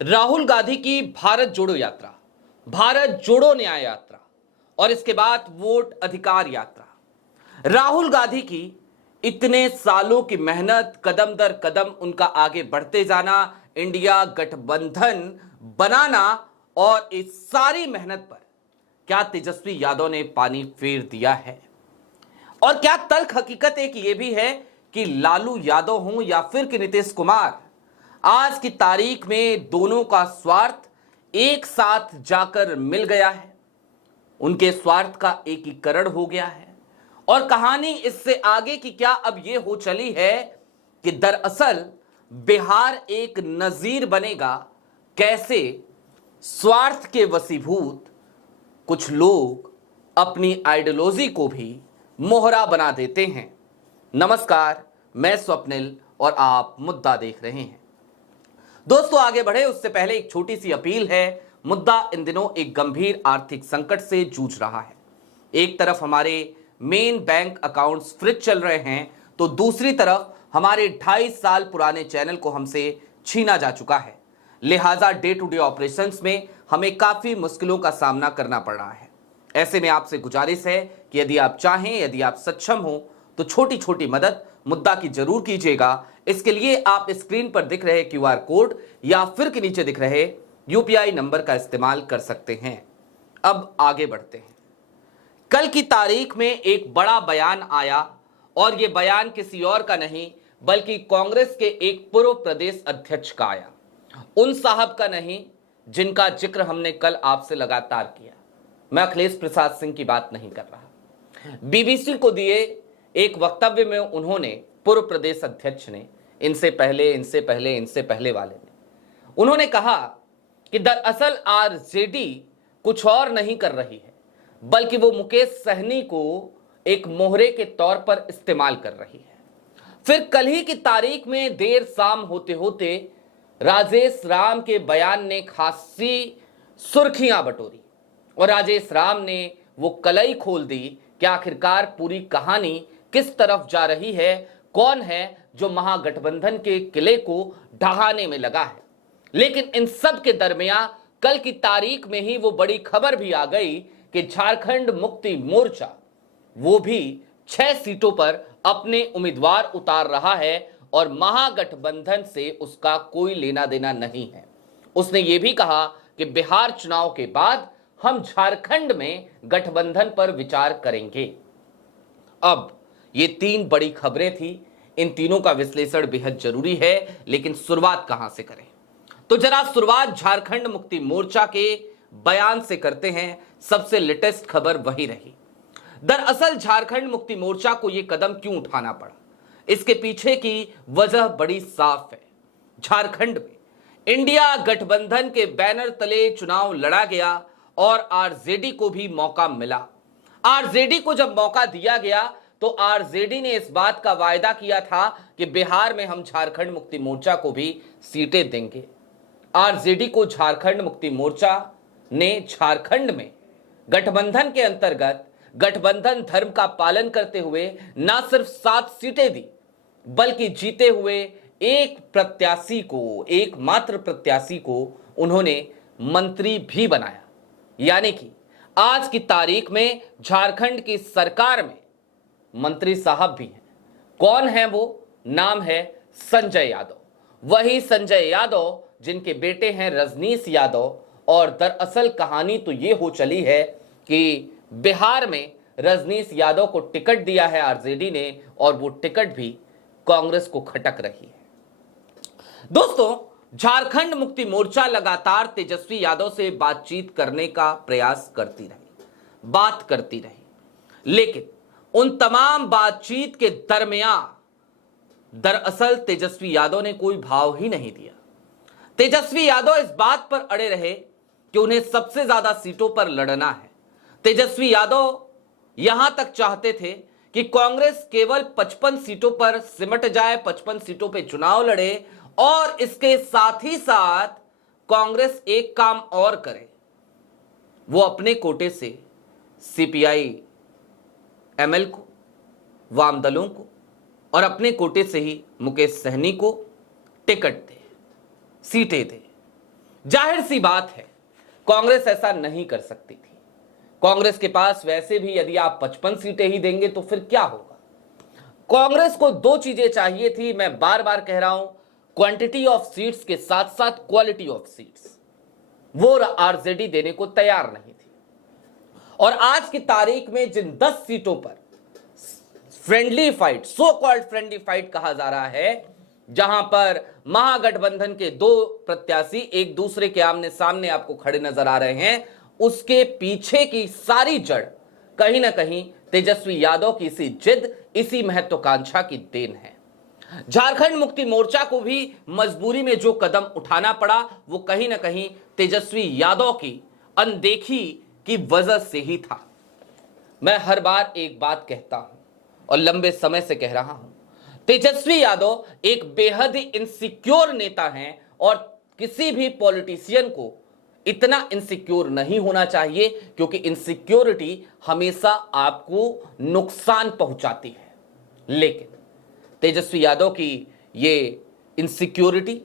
राहुल गांधी की भारत जोड़ो यात्रा, भारत जोड़ो न्याय यात्रा और इसके बाद वोट अधिकार यात्रा। राहुल गांधी की इतने सालों की मेहनत, कदम दर कदम उनका आगे बढ़ते जाना, इंडिया गठबंधन बनाना और इस सारी मेहनत पर क्या तेजस्वी यादव ने पानी फेर दिया है? और क्या तल्ख हकीकत एक ये भी है कि लालू यादव हों या फिर कि नीतीश कुमार, आज की तारीख में दोनों का स्वार्थ एक साथ जाकर मिल गया है, उनके स्वार्थ का एकीकरण हो गया है। और कहानी इससे आगे की क्या अब यह हो चली है कि दरअसल बिहार एक नजीर बनेगा। कैसे स्वार्थ के वशीभूत कुछ लोग अपनी आइडियोलॉजी को भी मोहरा बना देते हैं। नमस्कार, मैं स्वप्निल और आप मुद्दा देख रहे हैं। दोस्तों, आगे बढ़े उससे पहले एक छोटी सी अपील है। मुद्दा इन दिनों एक गंभीर आर्थिक संकट से जूझ रहा है। एक तरफ हमारे मेन बैंक अकाउंट्स फ्रीज चल रहे हैं, तो दूसरी तरफ हमारे 2.5 साल पुराने चैनल को हमसे छीना जा चुका है। लिहाजा डे टू डे ऑपरेशंस में हमें काफी मुश्किलों का सामना करना पड़ रहा है। ऐसे में आपसे गुजारिश है कि यदि आप चाहें, यदि आप सक्षम हो, तो छोटी छोटी मदद मुद्दा की जरूर कीजिएगा। इसके लिए आप स्क्रीन पर दिख रहे क्यूआर कोड या फिर के नीचे दिख रहे यूपीआई नंबर का इस्तेमाल कर सकते हैं। अब आगे बढ़ते हैं। कल की तारीख में एक बड़ा बयान आया और यह बयान किसी और का नहीं बल्कि कांग्रेस के एक पूर्व प्रदेश अध्यक्ष का आया। उन साहब का नहीं जिनका जिक्र हमने कल आपसे लगातार किया। मैं अखिलेश प्रसाद सिंह की बात नहीं कर रहा। बीबीसी को दिए एक वक्तव्य में उन्होंने, पूर्व प्रदेश अध्यक्ष ने, इनसे पहले वाले ने, उन्होंने कहा कि दरअसल आरजेडी कुछ और नहीं कर रही है बल्कि वो मुकेश सहनी को एक मोहरे के तौर पर इस्तेमाल कर रही है। फिर कल ही की तारीख में देर शाम होते होते राजेश राम के बयान ने खासी सुर्खियां बटोरी और राजेश राम ने वो कलई खोल दी कि आखिरकार पूरी कहानी किस तरफ जा रही है, कौन है जो महागठबंधन के किले को ढहाने में लगा है। लेकिन इन सब के दरमियान कल की तारीख में ही वो बड़ी खबर भी आ गई कि झारखंड मुक्ति मोर्चा वो भी 6 सीटों पर अपने उम्मीदवार उतार रहा है और महागठबंधन से उसका कोई लेना देना नहीं है। उसने ये भी कहा कि बिहार चुनाव के बाद हम झारखंड में गठबंधन पर विचार करेंगे। अब ये 3 बड़ी खबरें थी। इन तीनों का विश्लेषण बेहद जरूरी है, लेकिन शुरुआत कहां से करें? तो जरा शुरुआत झारखंड मुक्ति मोर्चा के बयान से करते हैं। सबसे लेटेस्ट खबर वही रही। दरअसल झारखंड मुक्ति मोर्चा को यह कदम क्यों उठाना पड़ा, इसके पीछे की वजह बड़ी साफ है। झारखंड में इंडिया गठबंधन के बैनर तले चुनाव लड़ा गया और आरजेडी को भी मौका मिला। आरजेडी को जब मौका दिया गया तो आरजेडी ने इस बात का वायदा किया था कि बिहार में हम झारखंड मुक्ति मोर्चा को भी सीटें देंगे। आरजेडी को झारखंड मुक्ति मोर्चा ने झारखंड में गठबंधन के अंतर्गत गठबंधन धर्म का पालन करते हुए न सिर्फ 7 सीटें दी बल्कि जीते हुए एकमात्र प्रत्याशी को उन्होंने मंत्री भी बनाया। यानी कि आज की तारीख में झारखंड की सरकार में मंत्री साहब भी हैं। कौन है वो? नाम है संजय यादव। वही संजय यादव जिनके बेटे हैं रजनीश यादव। और दरअसल कहानी तो ये हो चली है कि बिहार में रजनीश यादव को टिकट दिया है आरजेडी ने और वो टिकट भी कांग्रेस को खटक रही है। दोस्तों, झारखंड मुक्ति मोर्चा लगातार तेजस्वी यादव से बातचीत करने का प्रयास बात करती रही, लेकिन उन तमाम बातचीत के दरमियान दरअसल तेजस्वी यादव ने कोई भाव ही नहीं दिया। तेजस्वी यादव इस बात पर अड़े रहे कि उन्हें सबसे ज्यादा सीटों पर लड़ना है। तेजस्वी यादव यहां तक चाहते थे कि कांग्रेस केवल 55 सीटों पर सिमट जाए, 55 सीटों पर चुनाव लड़े और इसके साथ ही साथ कांग्रेस एक काम और करे, वो अपने कोटे से सीपीआई एमएल को, वाम दलों को और अपने कोटे से ही मुकेश सहनी को टिकट दे, सीटें दे। जाहिर सी बात है कांग्रेस ऐसा नहीं कर सकती थी। कांग्रेस के पास वैसे भी यदि आप 55 सीटें ही देंगे तो फिर क्या होगा। कांग्रेस को दो चीजें चाहिए थी, मैं बार बार कह रहा हूं, क्वांटिटी ऑफ सीट्स के साथ साथ क्वालिटी ऑफ सीट्स। वो आरजेडी देने को तैयार नहीं थी। और आज की तारीख में जिन 10 सीटों पर friendly fight, so called friendly fight कहा जा रहा है, जहां पर महागठबंधन के दो प्रत्याशी एक दूसरे के आमने सामने आपको खड़े नजर आ रहे हैं, उसके पीछे की सारी जड़ कहीं ना कहीं तेजस्वी यादव की इसी जिद, इसी महत्वाकांक्षा की देन है। झारखंड मुक्ति मोर्चा को भी मजबूरी में जो कदम उठाना पड़ा वो कहीं ना कहीं तेजस्वी यादव की अनदेखी की वजह से ही था। मैं हर बार एक बात कहता हूं और लंबे समय से कह रहा हूं, तेजस्वी यादव एक बेहद ही इनसिक्योर नेता हैं और किसी भी पॉलिटिशियन को इतना इनसिक्योर नहीं होना चाहिए, क्योंकि इनसिक्योरिटी हमेशा आपको नुकसान पहुंचाती है। लेकिन तेजस्वी यादव की ये इनसिक्योरिटी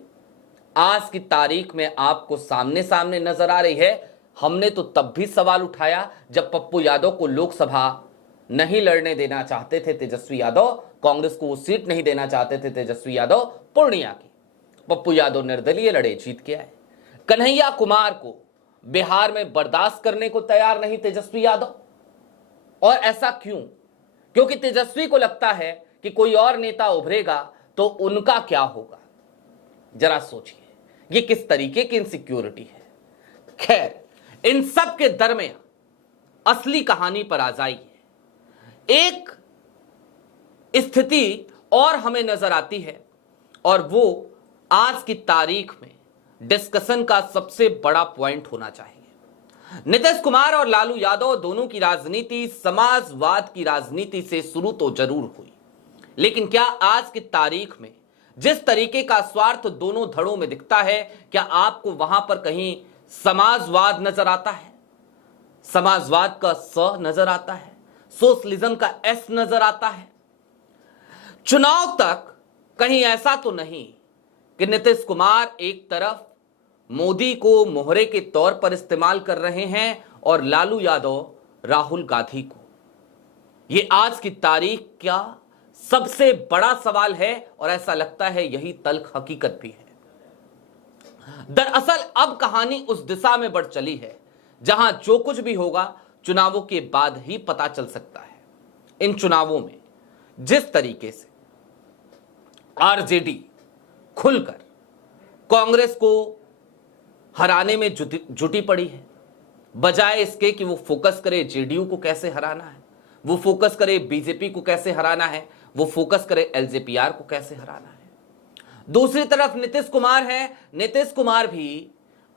आज की तारीख में आपको सामने सामने नजर आ रही है। हमने तो तब भी सवाल उठाया जब पप्पू यादव को लोकसभा नहीं लड़ने देना चाहते थे तेजस्वी यादव, कांग्रेस को वो सीट नहीं देना चाहते थे तेजस्वी यादव पूर्णिया की। पप्पू यादव निर्दलीय लड़े, जीत के आए। कन्हैया कुमार को बिहार में बर्दाश्त करने को तैयार नहीं तेजस्वी यादव। और ऐसा क्यों? क्योंकि तेजस्वी को लगता है कि कोई और नेता उभरेगा तो उनका क्या होगा। जरा सोचिए ये किस तरीके की इनसिक्योरिटी है। खैर, इन सब के दरमियान असली कहानी पर आ जाइए। एक स्थिति और हमें नजर आती है और वो आज की तारीख में डिस्कशन का सबसे बड़ा पॉइंट होना चाहिए। नीतीश कुमार और लालू यादव दोनों की राजनीति समाजवाद की राजनीति से शुरू तो जरूर हुई, लेकिन क्या आज की तारीख में जिस तरीके का स्वार्थ दोनों धड़ों में दिखता है, क्या आपको वहां पर कहीं समाजवाद नजर आता है? समाजवाद का स नजर आता है, सोशलिज्म का एस नजर आता है? चुनाव तक कहीं ऐसा तो नहीं कि नीतीश कुमार एक तरफ मोदी को मोहरे के तौर पर इस्तेमाल कर रहे हैं और लालू यादव राहुल गांधी को। यह आज की तारीख का सबसे बड़ा सवाल है और ऐसा लगता है यही तल्ख हकीकत भी है। दरअसल अब कहानी उस दिशा में बढ़ चली है जहां जो कुछ भी होगा चुनावों के बाद ही पता चल सकता है। इन चुनावों में जिस तरीके से आरजेडी खुलकर कांग्रेस को हराने में जुटी पड़ी है, बजाय इसके कि वो फोकस करे जेडीयू को कैसे हराना है, वो फोकस करे बीजेपी को कैसे हराना है, वो फोकस करे एलजेपीआर को कैसे हराना है। दूसरी तरफ नीतीश कुमार है। नीतीश कुमार भी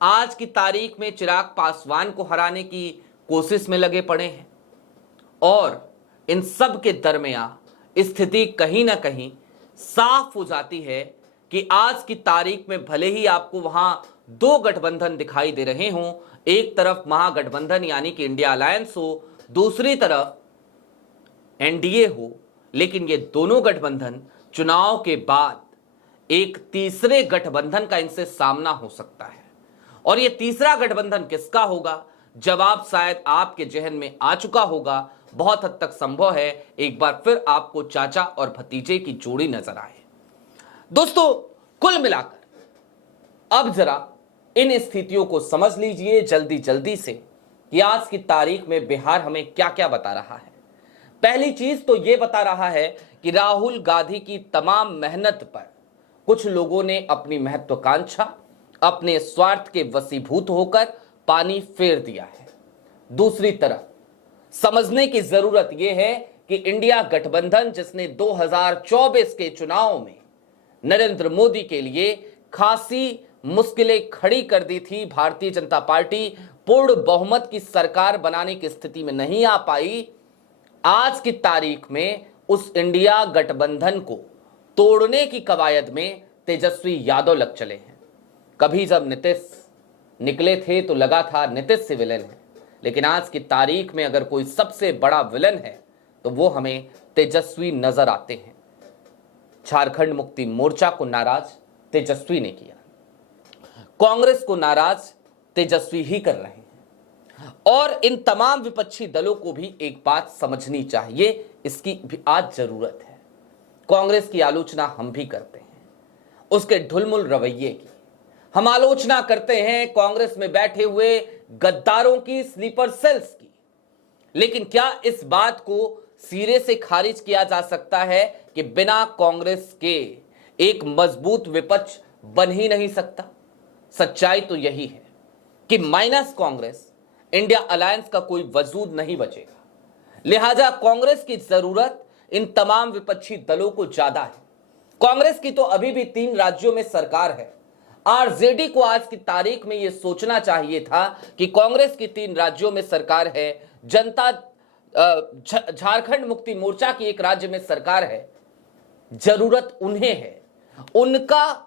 आज की तारीख में चिराग पासवान को हराने की कोशिश में लगे पड़े हैं और इन सब के दरमियान स्थिति कहीं ना कहीं साफ हो जाती है कि आज की तारीख में भले ही आपको वहां दो गठबंधन दिखाई दे रहे हों, एक तरफ महागठबंधन यानी कि इंडिया अलायंस हो, दूसरी तरफ एनडीए हो, लेकिन ये दोनों गठबंधन चुनाव के बाद एक तीसरे गठबंधन का इनसे सामना हो सकता है। और ये तीसरा गठबंधन किसका होगा, जवाब शायद आपके जहन में आ चुका होगा। बहुत हद तक संभव है एक बार फिर आपको चाचा और भतीजे की जोड़ी नजर आए। दोस्तों, कुल मिलाकर अब जरा इन स्थितियों को समझ लीजिए जल्दी जल्दी से कि आज की तारीख में बिहार हमें क्या क्या बता रहा है। पहली चीज तो यह बता रहा है कि राहुल गांधी की तमाम मेहनत पर कुछ लोगों ने अपनी महत्वाकांक्षा, अपने स्वार्थ के वशीभूत होकर पानी फेर दिया है। दूसरी तरफ समझने की जरूरत यह है कि इंडिया गठबंधन जिसने 2024 के चुनाव में नरेंद्र मोदी के लिए खासी मुश्किलें खड़ी कर दी थी, भारतीय जनता पार्टी पूर्ण बहुमत की सरकार बनाने की स्थिति में नहीं आ पाई। आज की तारीख में उस इंडिया गठबंधन को तोड़ने की कवायद में तेजस्वी यादव लग चले हैं। कभी जब नीतीश निकले थे तो लगा था नीतीश से विलन है, लेकिन आज की तारीख में अगर कोई सबसे बड़ा विलन है तो वो हमें तेजस्वी नजर आते हैं। झारखंड मुक्ति मोर्चा को नाराज तेजस्वी ने किया, कांग्रेस को नाराज तेजस्वी ही कर रहे हैं। और इन तमाम विपक्षी दलों को भी एक बात समझनी चाहिए, इसकी भी आज जरूरत है। कांग्रेस की आलोचना हम भी करते हैं, उसके ढुलमुल रवैये की। हम आलोचना करते हैं कांग्रेस में बैठे हुए गद्दारों की, स्लीपर सेल्स की। लेकिन क्या इस बात को सिरे से खारिज किया जा सकता है कि बिना कांग्रेस के एक मजबूत विपक्ष बन ही नहीं सकता? सच्चाई तो यही है कि माइनस कांग्रेस इंडिया अलायंस का कोई वजूद नहीं बचेगा। लिहाजा कांग्रेस की जरूरत इन तमाम विपक्षी दलों को ज्यादा है। कांग्रेस की तो अभी भी 3 राज्यों में सरकार है। आरजेडी को आज की तारीख में यह सोचना चाहिए था कि कांग्रेस की 3 राज्यों में सरकार है, जनता झारखंड मुक्ति मोर्चा की एक राज्य में सरकार है। जरूरत उन्हें है, उनका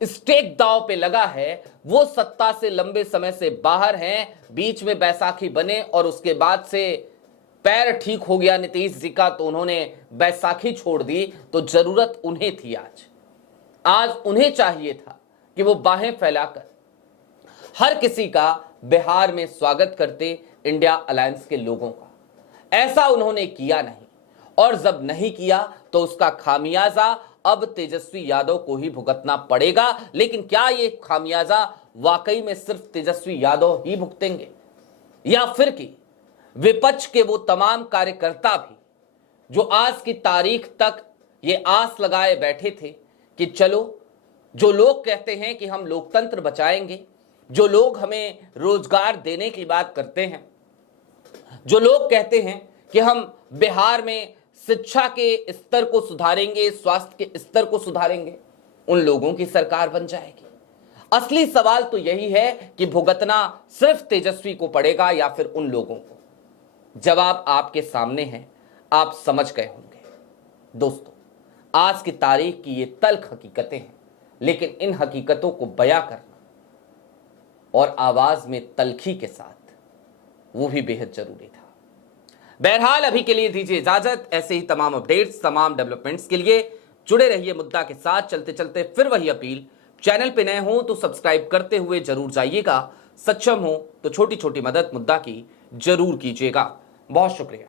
स्टेक दांव पे लगा है, वो सत्ता से लंबे समय से बाहर हैं। बीच में बैसाखी बने और उसके बाद से पैर ठीक हो गया नीतीश जी का, तो उन्होंने बैसाखी छोड़ दी। तो जरूरत उन्हें थी, आज उन्हें चाहिए था कि वो बाहें फैलाकर हर किसी का बिहार में स्वागत करते, इंडिया अलायंस के लोगों का। ऐसा उन्होंने किया नहीं, और जब नहीं किया तो उसका खामियाजा अब तेजस्वी यादव को ही भुगतना पड़ेगा। लेकिन क्या ये खामियाजा वाकई में सिर्फ तेजस्वी यादव ही भुगतेंगे, या फिर कि विपक्ष के वो तमाम कार्यकर्ता भी जो आज की तारीख तक ये आस लगाए बैठे थे कि चलो, जो लोग कहते हैं कि हम लोकतंत्र बचाएंगे, जो लोग हमें रोजगार देने की बात करते हैं, जो लोग कहते हैं कि हम बिहार में शिक्षा के स्तर को सुधारेंगे, स्वास्थ्य के स्तर को सुधारेंगे, उन लोगों की सरकार बन जाएगी। असली सवाल तो यही है कि भुगतना सिर्फ तेजस्वी को पड़ेगा या फिर उन लोगों को। जवाब आपके सामने है, आप समझ गए होंगे। दोस्तों, आज की तारीख की ये तल्ख हकीकतें हैं, लेकिन इन हकीकतों को बयां करना और आवाज में तल्खी के साथ, वो भी बेहद जरूरी था। बहरहाल अभी के लिए दीजिए इजाजत। ऐसे ही तमाम अपडेट्स, तमाम डेवलपमेंट्स के लिए जुड़े रहिए मुद्दा के साथ। चलते चलते फिर वही अपील, चैनल पे नए हो तो सब्सक्राइब करते हुए जरूर जाइएगा, सक्षम हो तो छोटी छोटी मदद मुद्दा की जरूर कीजिएगा। बहुत शुक्रिया।